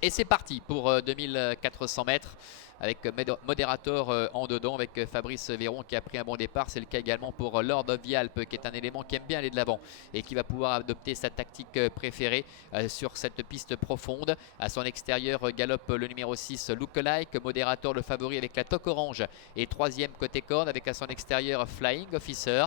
Et c'est parti pour 2400 mètres avec Moderator en dedans, avec Fabrice Véron qui a pris un bon départ. C'est le cas également pour Lord of the Alps, qui est un élément qui aime bien aller de l'avant et qui va pouvoir adopter sa tactique préférée sur cette piste profonde. À son extérieur galope le numéro 6 Lookalike, Moderator le favori avec la toque orange et troisième côté corde avec à son extérieur Flying Officer.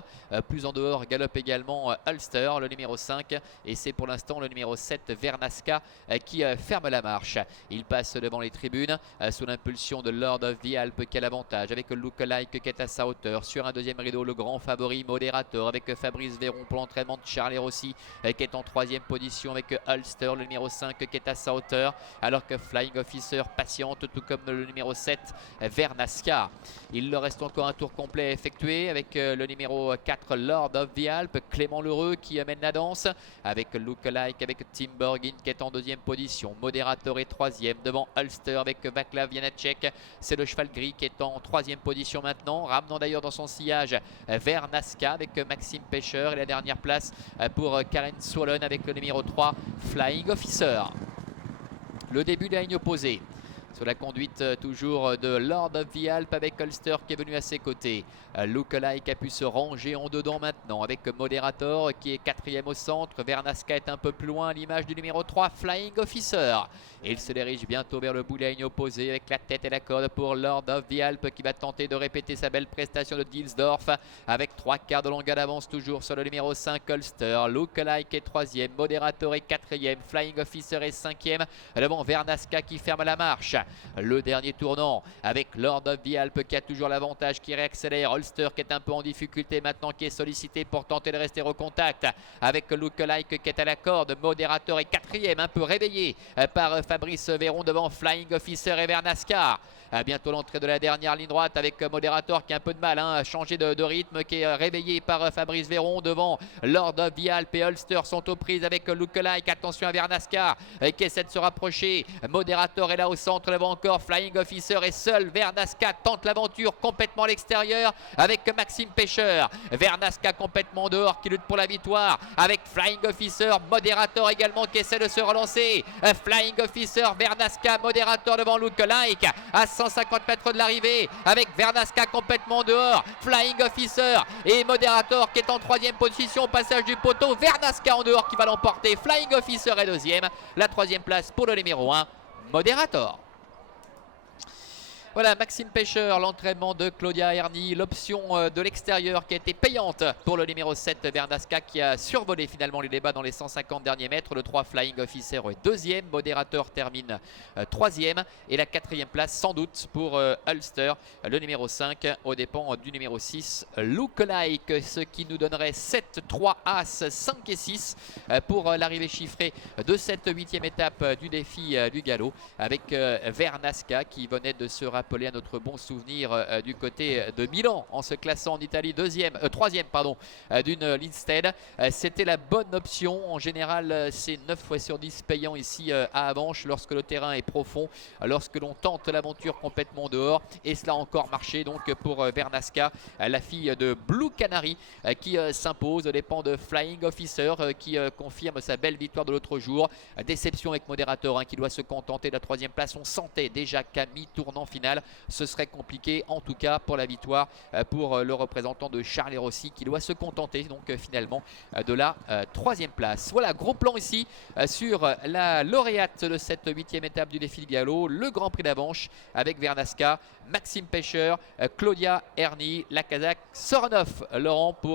Plus en dehors galope également Ulster le numéro 5 et c'est pour l'instant le numéro 7 Vernasca qui ferme la marche. Il passe devant les tribunes sous l'impulsion de Lord of the Alps qui a l'avantage avec Lookalike qui est à sa hauteur. Sur un deuxième rideau, le grand favori Moderator avec Fabrice Véron pour l'entraînement de Charles Rossi qui est en troisième position avec Ulster, le numéro 5 qui est à sa hauteur, alors que Flying Officer patiente, tout comme le numéro 7 Vernasca. Il leur reste encore un tour complet à effectuer avec le numéro 4 Lord of the Alps, Clément Lheureux qui amène la danse avec Lookalike, avec Tim Borgin qui est en deuxième position. Moderator est troisième devant Ulster avec Vaclav Janacek. C'est le cheval gris qui est en troisième position maintenant, ramenant d'ailleurs dans son sillage Vernasca avec Maxime Pêcheur, et la dernière place pour Karen Swollen avec le numéro 3 Flying Officer. Le début de la ligne opposée. Sur la conduite toujours de Lord of the Alps avec Ulster qui est venu à ses côtés. Lookalike a pu se ranger en dedans maintenant avec Moderator qui est quatrième au centre. Vernasca est un peu plus loin à l'image du numéro 3 Flying Officer. Et il se dirige bientôt vers le bout de la ligne opposée avec la tête et la corde pour Lord of the Alps qui va tenter de répéter sa belle prestation de Dilsdorf avec 3/4 de longueur d'avance toujours sur le numéro 5 Ulster. Lookalike est troisième, Moderator est quatrième, Flying Officer est cinquième devant Vernasca qui ferme la marche. Le dernier tournant avec Lord of the Alps qui a toujours l'avantage, qui réaccélère. Ulster qui est un peu en difficulté maintenant, qui est sollicité pour tenter de rester au contact avec Lookalike qui est à la corde. Moderator est quatrième, un peu réveillé par Fabrice Véron devant Flying Officer et Vernasca. Bientôt l'entrée de la dernière ligne droite avec Moderator qui a un peu de mal à changer de rythme, qui est réveillé par Fabrice Véron devant Lord of the Alps, et Ulster sont aux prises avec Lookalike. Attention à Vernasca qui essaie de se rapprocher. Moderator est là au centre devant encore Flying Officer, et seul Vernasca tente l'aventure complètement à l'extérieur avec Maxime Pêcheur. Vernasca complètement dehors qui lutte pour la victoire avec Flying Officer. Moderator également qui essaie de se relancer. Flying Officer, Vernasca, Moderator devant Lookalike à 150 mètres de l'arrivée avec Vernasca complètement dehors. Flying Officer et Moderator qui est en troisième position au passage du poteau. Vernasca en dehors qui va l'emporter. Flying Officer est deuxième. La troisième place pour le numéro 1 Moderator. Voilà, Maxime Pêcheur, l'entraînement de Claudia Erni, l'option de l'extérieur qui a été payante pour le numéro 7 Vernasca qui a survolé finalement les débats dans les 150 derniers mètres. Le 3 Flying Officer est deuxième, Moderator termine troisième, et la quatrième place sans doute pour Ulster, le numéro 5 aux dépens du numéro 6 Lookalike, ce qui nous donnerait 7, 3, As, 5 et 6 pour l'arrivée chiffrée de cette 8e étape du défi du galop avec Vernasca qui venait de se rappeler à notre bon souvenir du côté de Milan en se classant en Italie troisième d'une Linstead. C'était la bonne option. En général, c'est 9 fois sur 10 payant ici à Avenches lorsque le terrain est profond, lorsque l'on tente l'aventure complètement dehors, et cela a encore marché donc pour Vernasca, la fille de Blue Canary qui s'impose aux dépens de Flying Officer qui confirme sa belle victoire de l'autre jour. Déception avec Moderator qui doit se contenter de la troisième place. On sentait déjà qu'à mi-tournant final ce serait compliqué, en tout cas pour la victoire pour le représentant de Charles Rossi qui doit se contenter donc finalement de la troisième place. Voilà, gros plan ici sur la lauréate de cette 8e étape du défi du galop, le Grand Prix d'Avenches avec Vernasca, Maxime Pêcheur, Claudia Erni, la Kazakh Soronov Laurent pour